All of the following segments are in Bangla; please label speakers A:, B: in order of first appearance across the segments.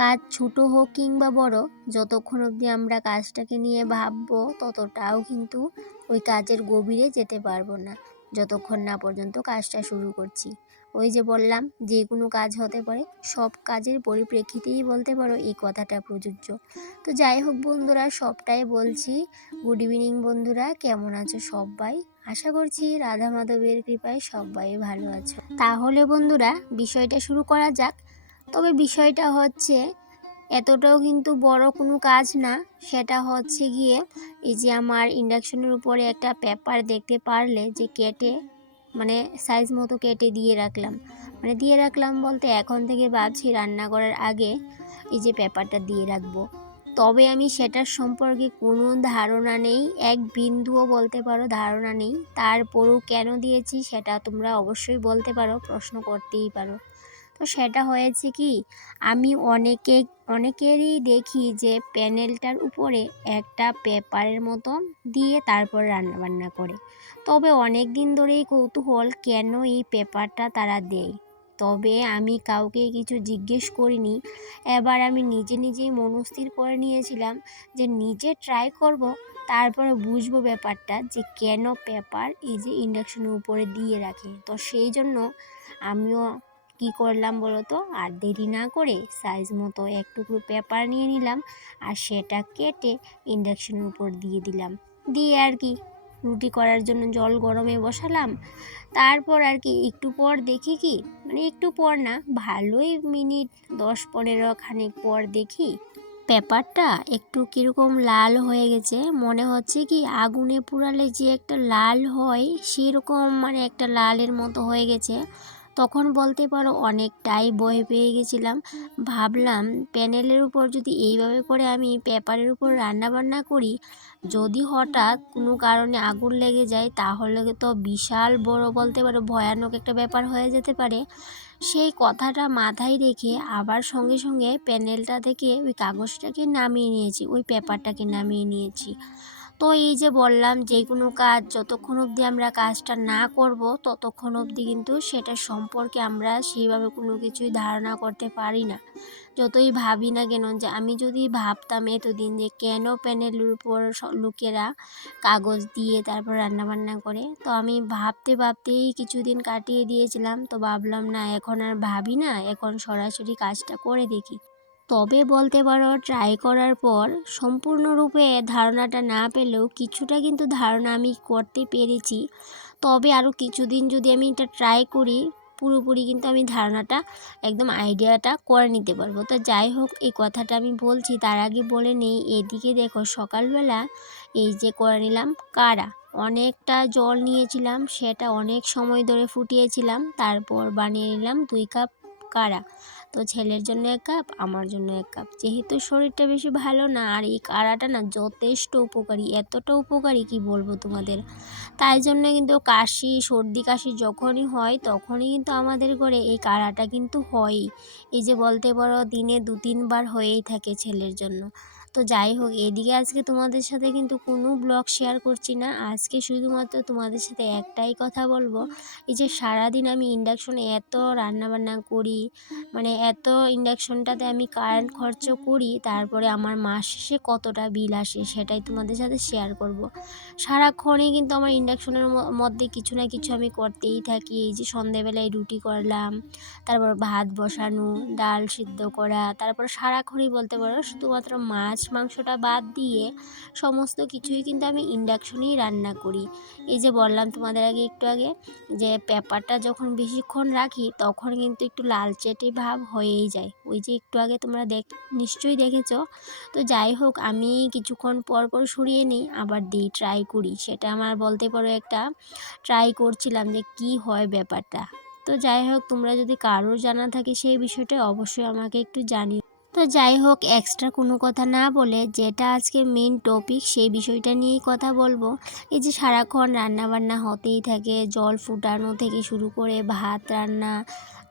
A: কাজ ছোটো হোক কিংবা বড়, যতক্ষণ অবধি আমরা কাজটাকে নিয়ে ভাববো, ততটাও কিন্তু ওই কাজের গভীরে যেতে পারব না। যতক্ষণ না পর্যন্ত কাজটা শুরু করছি। ওই যে বললাম, যে কোনো কাজ হতে পারে, সব কাজের পরিপ্রেক্ষিতেই বলতে পারো এই কথাটা প্রযোজ্য। তো যাই হোক বন্ধুরা, সবটাই বলছি। গুড ইভিনিং বন্ধুরা, কেমন আছো সবাই? আশা করছি রাধা মাধবের কৃপায় সবাই ভালো আছো। তাহলে বন্ধুরা, বিষয়টা শুরু করা যাক। তবে বিষয়টা হচ্ছে, এতটাও কিন্তু বড় কোনো কাজ না। সেটা হচ্ছে গিয়ে, এই যে আমার ইন্ডাকশনের উপরে একটা পেপার দেখতে পারলে যে কেটে মানে সাইজ মতো কেটে দিয়ে রাখলাম। মানে দিয়ে রাখলাম বলতে এখন থেকে ভাবছি রান্না করার আগে এই যে পেপারটা দিয়ে রাখব। তবে আমি সেটার সম্পর্কে কোনো ধারণা নেই, এক বিন্দুও বলতে পারো ধারণা নেই। তারপরও কেন দিয়েছি সেটা তোমরা অবশ্যই বলতে পারো, প্রশ্ন করতেই পারো। তো সেটা হয়েছে কি, আমি অনেকে, অনেকেরই দেখি যে প্যানেলটার উপরে একটা পেপারের মতো দিয়ে তারপর রান্নাবান্না করে। তবে অনেক দিন ধরেই কৌতূহল কেন এই পেপারটা তারা দেয়? তবে আমি কাউকে কিছু জিজ্ঞেস করিনি। এবার আমি নিজে নিজেই মনস্থির করে নিয়েছিলাম যে নিজে ট্রাই করব, তারপরে বুঝব ব্যাপারটা যে কেন পেপার এই যে ইন্ডাকশনের উপরে দিয়ে রাখে। তো সেই জন্য আমিও কি করলাম বলো তো আর দেরি না করে সাইজ মতো এক টুকরো পেপার নিয়ে নিলাম আর সেটা কেটে ইন্ডাকশনের উপর দিয়ে দিলাম। দিয়ে আর কি রুটি করার জন্য জল গরমে বসালাম। তারপর আর কি একটু পর দেখি কি মানে একটু পর না, ভালোই মিনিট দশ পনেরো খানিক পর দেখি পেপারটা একটু কীরকম লাল হয়ে গেছে। মনে হচ্ছে কি আগুনে পুরালে যে একটা লাল হয়, সেরকম মানে একটা লালের মতো হয়ে গেছে। তখন বলতে পারো অনেকটাই ভয় পেয়ে গেছিলাম। ভাবলাম প্যানেলের উপর যদি এইভাবে করে আমি পেপারের উপর রান্না বান্না করি, যদি হঠাৎ কোনো কারণে আগুন লেগে যায়, তাহলে তো বিশাল বড় বলতে পারো ভয়ানক একটা ব্যাপার হয়ে যেতে পারে। সেই কথাটা মাথায় রেখে আবার সঙ্গে সঙ্গে প্যানেলটা থেকে ওই কাগজটাকে নামিয়ে নিয়েছি, ওই পেপারটাকে নামিয়ে নিয়েছি। তো এই যে বললাম যে কোনো কাজ যতক্ষণ অবধি আমরা কাজটা না করব, ততক্ষণ অবধি কিন্তু সেটা সম্পর্কে আমরা সেইভাবে কোনো কিছুই ধারণা করতে পারি না। যতই ভাবি না কেন যে আমি যদি ভাবতাম এতদিন যে কেন প্যানেলের উপর লোকেরা কাগজ দিয়ে তারপর রান্নাবান্না করে, তো আমি ভাবতে ভাবতেই কিছুদিন কাটিয়ে দিয়েছিলাম। তো ভাবলাম না এখন আর ভাবি না, এখন সরাসরি কাজটা করে দেখি। তবে বলতে পারো ট্রাই করার পর সম্পূর্ণরূপে ধারণাটা না পেলেও কিছুটা কিন্তু ধারণা আমি করতে পেরেছি। তবে আরও কিছুদিন যদি আমি এটা ট্রাই করি, পুরোপুরি কিন্তু আমি ধারণাটা, একদম আইডিয়াটা করে নিতে পারব। তো যাই হোক, এই কথাটা আমি বলছি, তার আগে বলে নেই, এদিকে দেখো সকালবেলা এই যে করে নিলাম কারা? অনেকটা জল নিয়েছিলাম, সেটা অনেক সময় ধরে ফুটিয়েছিলাম, তারপর বানিয়ে নিলাম দুই কাপ কারা? তো ছেলের জন্য এক কাপ আমার জন্য এক কাপ যেহেতু শরীরটা বেশি ভালো না, আর এই কাড়াটা না যথেষ্ট উপকারী। এতটা উপকারী কি বলব তোমাদের? তাই জন্য কিন্তু কাশি, সর্দি কাশি যখনই হয়, তখনই কিন্তু আমাদের ঘরে এই কাড়াটা কিন্তু হয়ই। এই যে বলতে পারো দিনে দু তিনবার হয়েই থাকে ছেলের জন্য। তো যাই হোক, এদিকে আজকে তোমাদের সাথে কিন্তু কোনো ব্লগ শেয়ার করছি না। আজকে শুধুমাত্র তোমাদের সাথে একটাই কথা বলব। এই যে সারাদিন আমি ইন্ডাকশনে এত রান্নাবান্না করি মানে এত ইন্ডাকশনটাতে আমি কারেন্ট খরচ করি, তারপরে আমার মাস শেষে কতটা বিল আসে সেটাই তোমাদের সাথে শেয়ার করব। সারাক্ষণই কিন্তু আমার ইন্ডাকশনের মধ্যে কিছু না কিছু আমি করতেই থাকি, এই যে সন্ধেবেলায় রুটি করলাম, তারপর ভাত বসানো, ডাল সিদ্ধ করা, তারপর সারাক্ষণই বলতে পারো শুধুমাত্র মাছ, মাংসটা বাদ দিয়ে সমস্ত কিছুই কিন্তু আমি ইন্ডাকশনেই রান্না করি এই যে বললাম তোমাদের আগে একটু আগে যে পেপারটা যখন বেশিক্ষণ রাখি, তখন কিন্তু একটু লালচেটে ভাব হয়েই যায়। ওই যে একটু আগে তোমরা দেখ, নিশ্চয়ই দেখেছ। তো যাই হোক, আমি কিছুক্ষণ পর পর সরিয়ে নিই, আবার দিই ট্রাই করি। সেটা আমার বলতে পারো একটা ট্রাই করছিলাম যে কি হয় ব্যাপারটা। তো যাই হোক, তোমরা যদি কারোর জানা থাকে সেই বিষয়টা অবশ্যই আমাকে একটু জানিও। তো যাই হোক এক্সট্রা কোনো কথা না বলে যেটা আজকে মেন টপিক সেই বিষয়টা নিয়েই কথা বলব। এই যে সারাক্ষণ রান্নাবান্না হতেই থাকে, জল ফুটানো থেকে শুরু করে ভাত রান্না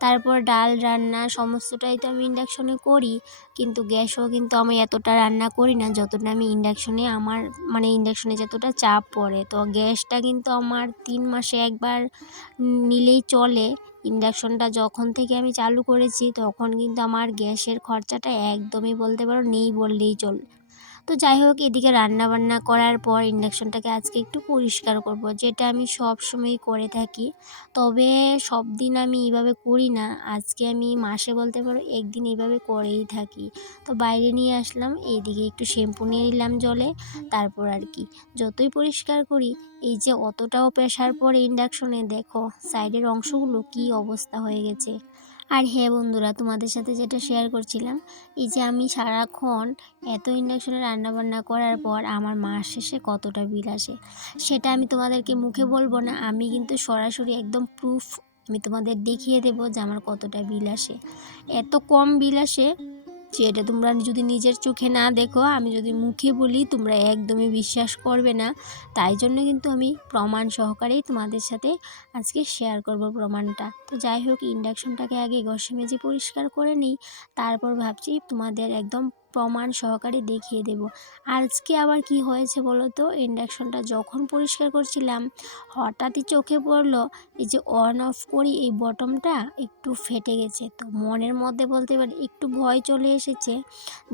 A: তারপর ডাল, রান্না সমস্তটাই তো আমি ইন্ডাকশনে করি, কিন্তু গ্যাসও কিন্তু আমি এতটা রান্না করি না যতটা আমি ইন্ডাকশনে আমার মানে ইন্ডাকশনে যতটা চাপ পড়ে। তো গ্যাসটা কিন্তু আমার তিন মাসে একবার নিলেই চলে। ইন্ডাকশনটা যখন থেকে আমি চালু করেছি, তখন কিন্তু আমার গ্যাসের খরচাটা একদমই বলতে পারো নেই বললেই চল তো যাই হোক, এদিকে রান্না বান্না করার পর ইন্ডাকশনটাকে আজকে একটু পরিষ্কার করব, যেটা আমি সব সময় করে থাকি। তবে সব দিন আমি এইভাবে করি না। আজকে আমি মাসে বলতে পারো, একদিন এইভাবে করেই থাকি। তো বাইরে নিয়ে আসলাম, এইদিকে একটু শ্যাম্পু নিয়ে নিলাম জলে, তারপর আর কি। যতই পরিষ্কার করি, এই যে অতটাও প্রেশার পরে ইন্ডাকশনে, দেখো, সাইডের অংশগুলো কি অবস্থা হয়ে গেছে। আর হে বন্ধুরা, তোমাদের সাথে যেটা শেয়ার করছিলাম, এই যে আমি সারাক্ষণ এত ইন্ডাকশনে রান্নাবান্না করার পর আমার মাস শেষে কতটা বিল আসে, সেটা আমি তোমাদেরকে মুখে বলব না। আমি কিন্তু সরাসরি একদম প্রুফ আমি তোমাদের দেখিয়ে দেবো যে আমার কতটা বিল আসে। এত কম বিল আসে যেটা তোমরা যদি নিজের চোখে না দেখো, আমি যদি মুখে বলি, তোমরা একদমই বিশ্বাস করবে না। তাই জন্য কিন্তু আমি প্রমাণ সহকারেই তোমাদের সাথে আজকে শেয়ার করব প্রমাণটা। তো যাই হোক ইন্ডাকশনটাকে আগে ঘষে মেজে পরিষ্কার করে নিই। তারপর ভাবছি তোমাদের একদম প্রমাণ সহকারে দেখিয়ে দেব। আজকে আবার কি হয়েছে বলো তো? ইন্ডাকশনটা যখন পরিষ্কার করছিলাম, হঠাৎই চোখে পড়ল এই যে অন অফ করি, এই বটমটা একটু ফেটে গেছে। তো মনের মধ্যে বলতে পারি, একটু ভয় চলে এসেছে।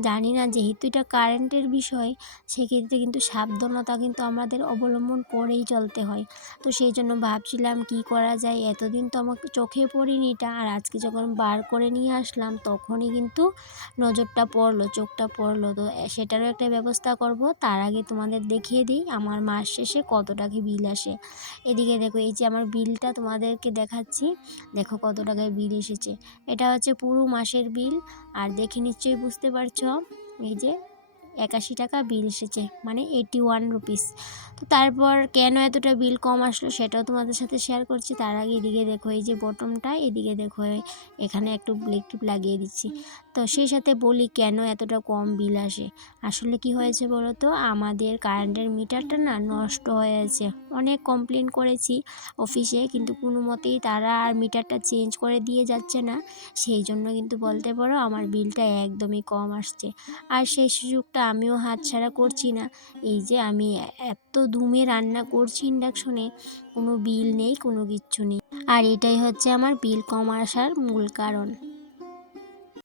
A: জানি না যেহেতু এটা কারেন্টের বিষয়, সেক্ষেত্রে কিন্তু সাবধানতা কিন্তু আমাদের অবলম্বন করেই চলতে হয়। তো সেই জন্য ভাবছিলাম কি করা যায়? এতদিন তো আমাকে চোখে পড়িনি এটা আর আজকে যখন বার করে নিয়ে আসলাম, তখনই কিন্তু নজরটা পড়ল। চোখটা পড়ল। তো সেটারও একটা ব্যবস্থা করব। তার আগে তোমাদের দেখিয়ে দিই আমার মাস শেষে কত টাকা বিল আসে। এদিকে দেখো, এই যে আমার বিলটা তোমাদেরকে দেখাচ্ছি। দেখো কত টাকায় বিল এসেছে। এটা হচ্ছে পুরো মাসের বিল। আর দেখে নিশ্চয়ই বুঝতে পারছ, এই যে একাশি টাকা বিল এসেছে মানে এইটি ওয়ান রুপিস তো, তারপর কেন এতটা বিল কম আসলো সেটাও তোমাদের সাথে শেয়ার করছি। তার আগে এদিকে দেখো, এই যে বটমটা এদিকে দেখো এখানে একটু ব্লেক টিপ লাগিয়ে দিচ্ছি। তো সেই সাথে বলি, কেন এতটা কম বিল আসে? আসলে কি হয়েছে বলো তো আমাদের কারেন্টের মিটারটা না নষ্ট হয়ে আছে অনেক কমপ্লেন করেছি অফিসে কিন্তু কোনো মতেই তারা আর মিটারটা চেঞ্জ করে দিয়ে যাচ্ছে না। সেই জন্য কিন্তু বলতে পারো আমার বিলটা একদমই কম আসছে। আর সেই সুযোগটা আমিও হাতছাড়া করছি না। এই যে আমি এত দুমে রান্না করছি ইন্ডাকশনে কোনো বিল নেই, কোনো কিচ্ছু নেই। আর এটাই হচ্ছে আমার বিল কম আসার মূল কারণ।